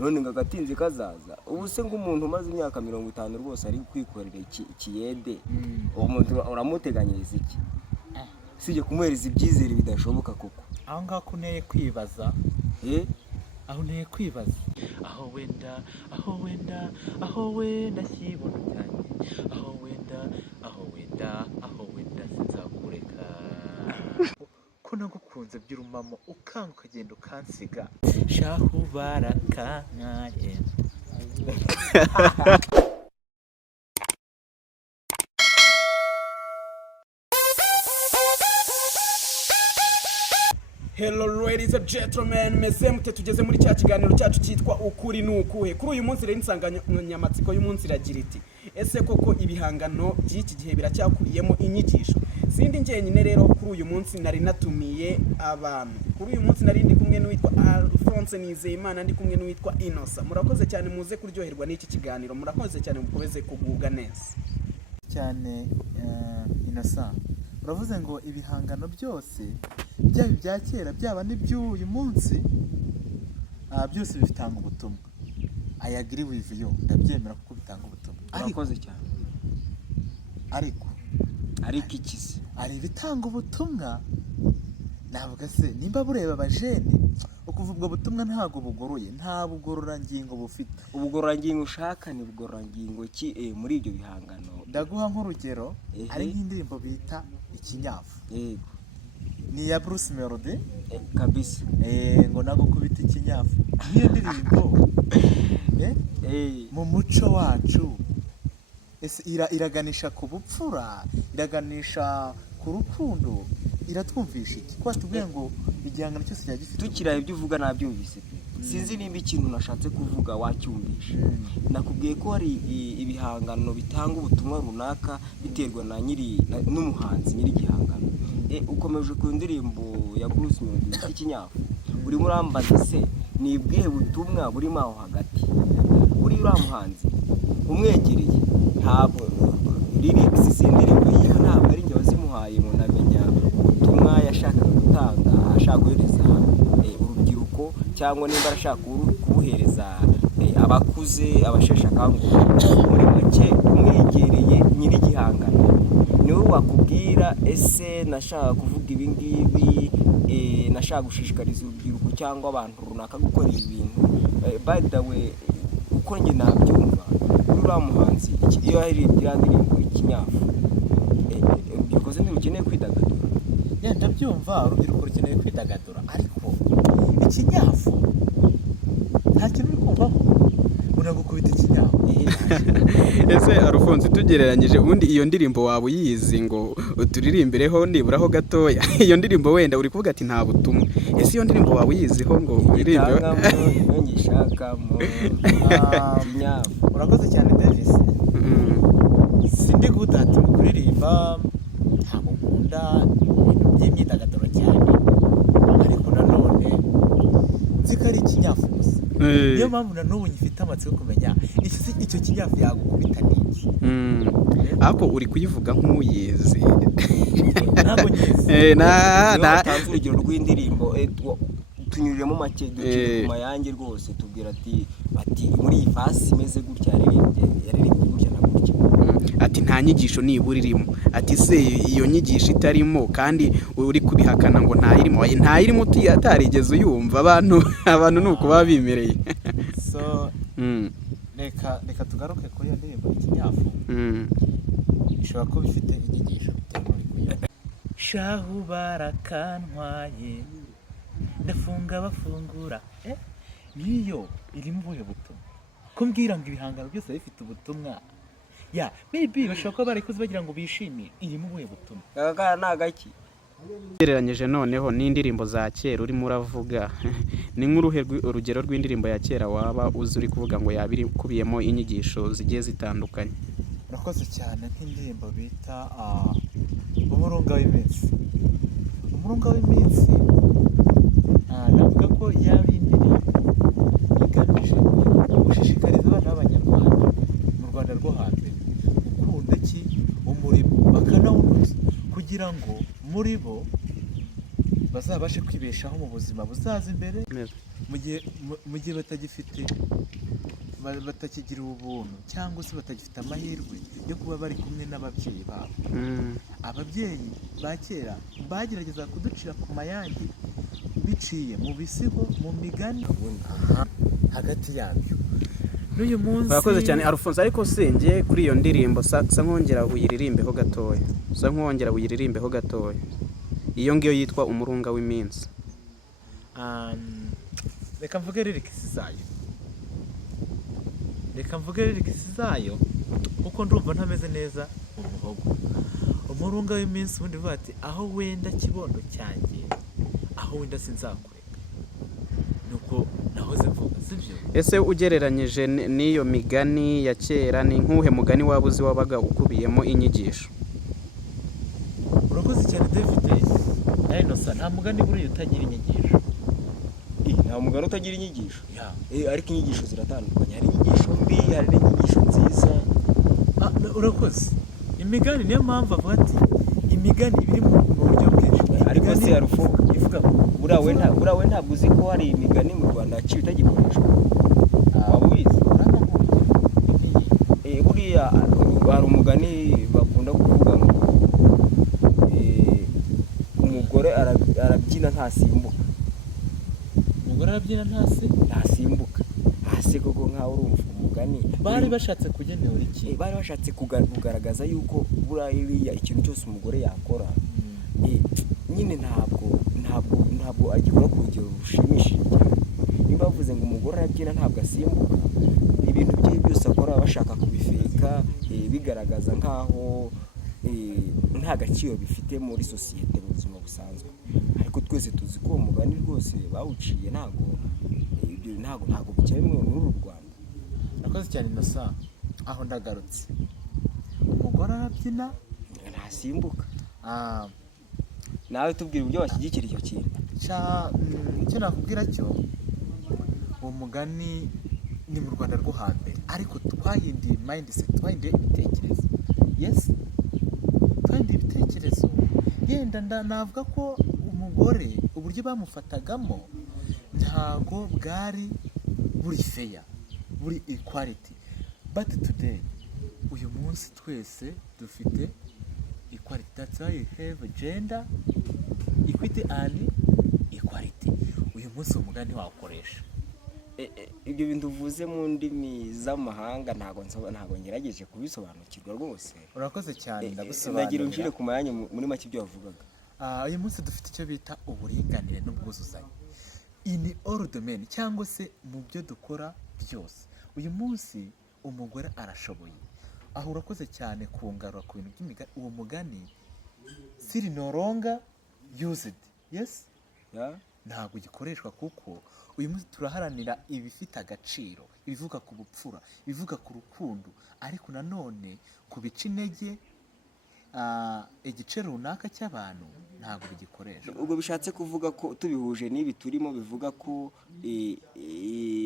none ngo agatinze kazaza. Ubu se ng'umuntu umaze imyaka 50 rwose ari kwikorera ikiyede, uwo muntu uramuteganyiriza iki? Sije kumuhereza ibyizere bidashoboka koko. Aho ngaho kuneye kwibaza, aho nteye kwibaza, aho wenda kibona cyane, aho wenda sinzakureka, ko nagukunze by'urumamo ukanga ukagenda ukansiga, shahu barakankaye. Hello ladies and gentlemen, meze mute tugeze muri cya kiganiro cyacu cyitwa ukuri nukuhe. Kuri uyu munsi rero insanganyamatsiko y'umunsi iragira iti ese koko ibihangano by'iki gihe biracyakuriyemo inyigisho? Sindi njyenyine rero kuri uyu munsi nari natumiye abantu. Kuri uyu munsi nari ndi kumwe n'uwitwa Alphonse Nizeyimana, ndi kumwe n'uwitwa Innocent. Murakoze cyane muze kuryoherwa n'iki kiganiro. Murakoze cyane mukomeze kugubwa neza cyane. Innocent, uravuze ngo ibihangano byose byaba ibya kera byaba n'iby'uyu munsi byose bifitanga ubutumwa. I agree with you, ndabyemera kuko bitanga ubutumwa. Urakoze cyane. Ariko ikizi ari bitanga ubutumwa, navuga se nimba bureba abajene ukuva ubwo butumwa ntago bugoroye, nta bugororangingo bufite. Ubugororangingo ushaka ni bugororangingo ki muri ibyo bihangano? Ndaguha nk'urugero, ari nk'indirimbo bita Ikinyafu. Yego. Ni ya Bruce Melody kabisa. Ngo nagukubita ikinyafu. Niyo ndirimbo mu muco wacu iraganisha ku bupfura, iraganisha ku rukundo, iratwumvisha iki? Ko tubwiye ngo igihangano cyose cya gifite. Tukira ibyo uvuga nabyumvise. Sinzi nimba ikintu nashatse kuvuga wacyumvisha. Nakubwiye ko hari ibihangano bitanga ubutumwa runaka biterwa na n'umuhanzi nyiri igihangano. Ukomeje ku ndirimbo ya Bruce Melody Ikinyafu, urimo urambaza se ni bwihe butumwa burimo aho hagati? Uri uramuhanzi umwegereye, ntabwo lyrics sindirimbo yiwe ntabwo ari njye wazimuhaye ngo namenya ubutumwa yashakaga gutanga, ashaka guhereza urubyiruko cyangwa nimba arashaka kubuhereza abakuze, abasheshe akanguhe. Muri make umwegereye nyiri igihangano niwe wakubwira ese nashaka kuvuga ibi ngibi, nashaka gushishikariza urubyiruko cyangwa abantu runaka gukora ibintu. By the way, uko njye nabyumva, uriya muhanzi iyo yaririmbye indirimbo Ikinyafu, urubyiruko se ntirukeneye kwidagadura? Ndabyumva, urubyiruko rukeneye kwidagadura, ariko Ikinyafu nta kintu uri kumvaho, unagukubita ikinyafu. Ese Alphonse, tugereranyije ubundi iyo ndirimbo waba uyizi ngo uturirimbireho niburaho gatoya? Iyo ndirimbo wenda uri kuvuga ati nta butumwa. Ese iyo ndirimbo waba uyiziho ngo uririmbe? Urakoze cyane Davis. Sindi gutata mu kuririmba, ntabwo nkunda ibintu by'imyidagaduro cyane, ariko nanone nzi ko ari ikinyafu gusa. Niyo mpamvu na n'ubu nyifite amatsiko kumenya icyo kinyafu yagukubita n'iki. Ariko uri kuyivuga nk'uyizi. Ntabwo nyizi. Tanze urugero rw'indirimbo, tunyuriremo make dukire ku mayange rwose, tubwira ati muri iyi fasi imeze gutya yaririmbye gutya na gutya. Ati nta nyigisho nibura irimo. Ati se iyo nyigisho itarimo kandi uri kubihakana ngo ntayirimo atarigeze uyumva. Abantu nuko baba bimereye. So reka tugaruke kuri iyo ndirimbo Ikinyafu. Ishobora kuba ifite inyigisho bitewe n'uri kuyumva. Shahu barakantwaye, ndafunga bafungura. Niyo irimo ubuhe butumwa? Ko mbwira ngo ibihangano byose bifite ubutumwa. Maybe bashobora kuba barikuze bagira ngo bishimire. Irimo ubuhe butumwa? Gakara nagaki. Ugereranyije noneho n'indirimbo za kera urimo uravuga, ni nk'uruhe urugero rw'indirimbo ya kera waba uzi uri kuvuga ngo yabiri kubiyemo inyigisho zigiye zitandukanye? Urakoze cyane nk'indirimbo bita Umurunga w'iminsi. Umurunga w'iminsi navuga ko yari indirimbo igamije gushishikariza abana b'Abanyarwanda mu Rwanda rwo hambere gukunda umurimo bakanawunoza, kugira ngo muri bo bazabashe kwibeshaho mu buzima buzaza imbere. mu gihe batagifite batakigira ubuntu cyangwa se batagifite amahirwe yo kuba bari kumwe n'ababyeyi babo. Ababyeyi ba kera bagerageza kuducira ku mayange biciye mu bisigo, mu migani hagati yabyo. N'uyu munsi Urakoze cyane Alphonse, ariko senge kuri iyo ndirimbo sa nkongera uyiririmbeho gatoya. Iyo ngiyo yitwa Umurunga w'iminsi. Reka mvuge lirikisi zayo kuko ndumva ntameze neza mu muhogo. Umurunga w'iminsi ubundi bivuga ati aho wenda kibondo cyanjye, aho wenda sinzakureka. Nuko nahoze mvuga, sibyo? Ese ugereranyije n'iyo migani ya kera, ni nk'uhe mugani waba uzi wabaga ukubiyemo inyigisho? Urakoze cyane David. Innocent, nta mugani buriya utagira inyigisho. Nta mugani utagira inyigisho. Ariko inyigisho ziratandukanye, hari inyigisho mbi, hari n'inyigisho nziza. Urakoze. Imigani niyo mpamvu avuga ati imigani biri mu buryo bwinshi. Ariko se Arufo ivuga buriya we ntabwo uzi ko hari imigani mu Rwanda yaciye itagikoreshwa. Waba ubizi? Buriya hari umugani bakunda kuvuga ngo umugore arabyina ntasimbuka. Umugore arabyina ntasimbuka. Hasi koko nkaho urumva umugani. Bari bashatse kugenera iki? Bari bashatse kugaragaza yuko buriya ikintu cyose umugore yakora nyine ntabwo agikora ku rugero rushimishije cyane. Niba bavuze ngo umugore arabyina ntabwo asimbuka, ibintu bye byose akora bashaka kubifeka, bigaragaza nkaho nta gaciro bifite muri sosiyete mu buzima busanzwe. Ariko twese tuzi ko umugani rwose bawuciye ntabwo bikeye muri uru Rwanda. Nakoze cyane Innocent, aho ndagarutse. Umugore arabyina ntasimbuka. Nawe tubwira uburyo washyigikira icyo kintu. Icyo nakubwira cyo, uwo mugani ni mu Rwanda rwo hambere, ariko twahinduye mindset, twahinduye ibitekerezo. Yes, twahinduye ibitekerezo. Yenda navuga ko umugore uburyo bamufatagamo ntago bwari buri fair, buri equality. But today, uyu munsi twese dufite equality. That's why you have gender equity and equality. Uyu munsi umugani wawukoresha. Ibyo bintu uvuze mu ndimi z'amahanga ntago ngerageje kubisobanukirwa rwose. Urakoze cyane, ndagusobanurira. Ndagira unshire ku mayanya muri make ibyo wavugaga. Uyu munsi dufite icyo bita uburinganire n'ubwuzuzanye in all domain, cyangwa se mu byo dukora byose. Uyu munsi umugore arashoboye. Aho urakoze cyane kungarura ku bintu by'imigani. Uwo mugani still no longer used. Yes? Ntabwo gikoreshwa kuko uyu munsi turaharanira ibifite agaciro, ibivuga ku bupfura, ibivuga ku rukundo, ariko nanone ku bica intege igice runaka cy'abantu ntabwo bigikoreshwa. Ubwo bishatse kuvuga ko tubihuje n'ibi turimo bivuga ko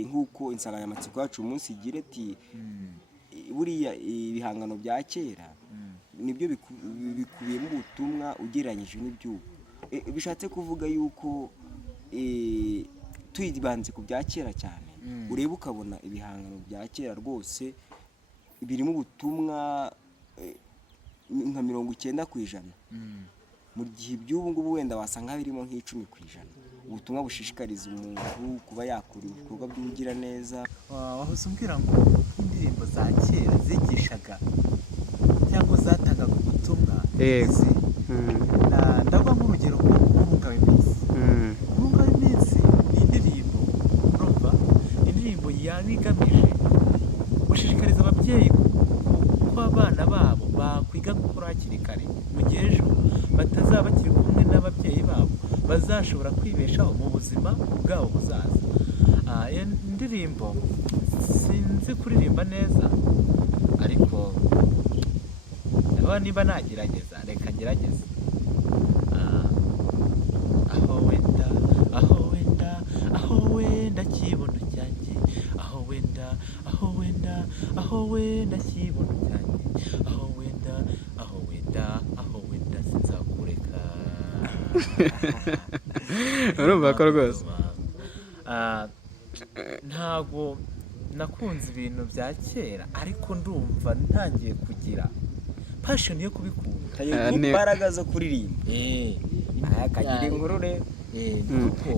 nk'uko insanganyamatsiko yacu umunsi igira ati buriya ibihangano bya kera nibyo bikubiyemo ubutumwa ugereranyije n'iby'ubu. Bishatse kuvuga yuko tuyibanze ku bya kera cyane, ureba ukabona ibihangano bya kera rwose birimo ubutumwa nka 90%. Mu gihe iby'ubu ngubu wenda wasanga birimo nk'10%. Ubutumwa bushishikariza umuntu kuba yakora ibikorwa by'ubugira neza. Wahoze umbwira ngo indirimbo za kera zigishaga cyangwa zatangaga ubutumwa. Ndava nk'urugero rw'Umurunga w'iminsi. Umurunga w'iminsi ni indirimbo, urumva, indirimbo yabigamije gushishikariza ababyeyi ko abana babo bakwiga gukora hakiri kare, mu gihe ejo batazaba bakiri kumwe n'ababyeyi babo bazashobora kwibeshaho mu buzima bwabo buzaza. Iyo ndirimbo sinzi kuririmba neza, ariko niba nagerageza reka ngerageze. aho wenda kibondo cyanjye, aho wenda kibondo cyanjye, aho wenda sinzakureka. Urumva ko rwose ntago nakunze ibintu bya kera ariko ndumva ntangiye kugira passion yo kubikunda imbaraga zo kuririmba akagira inkuru rero.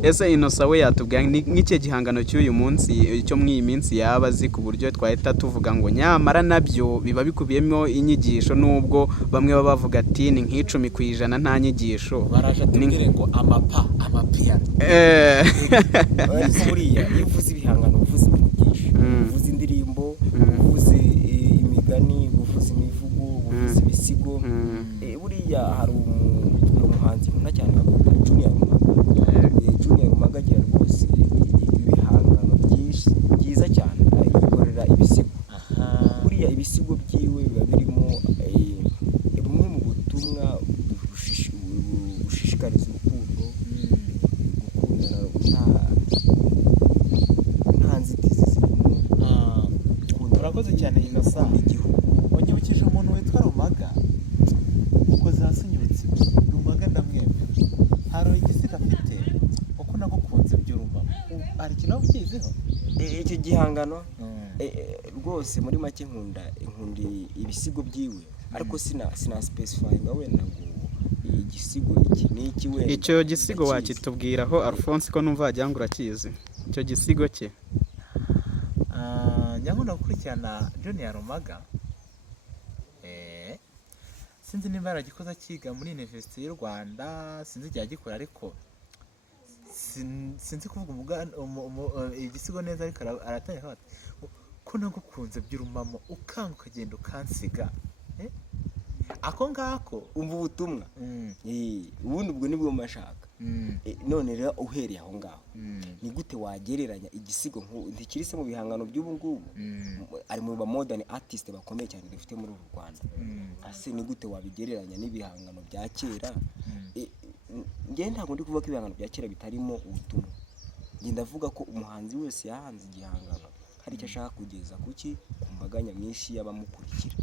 Ese Innocent we yatubwira nk'icyo gihangano cy'uyu munsi cyo mw'iyi minsi yaba azi ku buryo twahita tuvuga ngo nyamara nabyo biba bikubiyemo inyigisho, nubwo bamwe baba bavuga ati ni nk'10% nta nyigisho. baraje tubwire ngo amapia ariko buriya iyo uvuze ibihangano uvuze ibintu byinshi, uvuze indirimbo, uvuze imigani, uvuze imivugo, uvuze ibisigo. Buriya hari umuhanzi nkunda cyane witwa Junior Rumaga. Junior Rumaga agira rwose ibihangano byinshi byiza cyane, yikorera ibisigo. Buriya ibisigo byiwe biba birimo bumwe mu butumwa bushishikariza urukundo, gukundana nta nzitizi zirimo. urakoze cyane Innocent, wanyibukije umuntu witwa Rumaga uko zasinyutse. Rumaga ndamwemera, hari igisiga afite uko nagukunze by'urumamo. Hari ikintu waba ukiziho? Icyo gihangano rwose muri make nkunda ibisigo byiwe, ariko sina specifyinga wenda ngo igisigo iki n'iki wenda. Icyo gisigo wakitubwiraho Alphonse, ko numva wagira ngo urakizi icyo gisigo cye? Nyakunda gukurikirana Junior Rumaga, sinzi niba yaragikoze akiga muri University y'u Rwanda, sinzi igihe agikora, ariko sinzi kuvuga igisigo neza, ariko aratangira ko nagukunze by'urumamo ukanga ukagenda ukansiga. Ako ngako umva ubutumwa. Ubundi ubwo nibwo mashaka. None rero uhereye aho ngaho ni gute wagereranya igisigo ntikirise mu bihangano by'ubu ngubu, ari mu ba modern artist bakomeye cyane dufite muri uru Rwanda. Ase ni gute wabigereranya n'ibihangano bya kera? Ngiye ntabwo ndi kuvuga ko ibihangano bya kera bitarimo ubutumwa. Ngiye ndavuga ko umuhanzi wese yahanze igihangano hari icyo ashaka kugeza kuki ku mbaga nyamwinshi y'abamukurikira.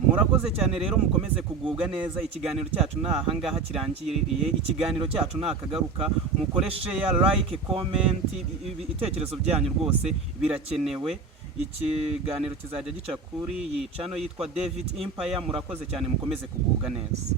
Murakoze cyane rero, mukomeze kugubwa neza. Ikiganiro cyacu naha ngaha kirangiriye. Ikiganiro cyacu nakagaruka, mukore share, like, comment, ibitekerezo byanyu rwose birakenewe. Ikiganiro kizajya gica kuri iyi channel yitwa David Empire. Murakoze cyane, mukomeze kugubwa neza.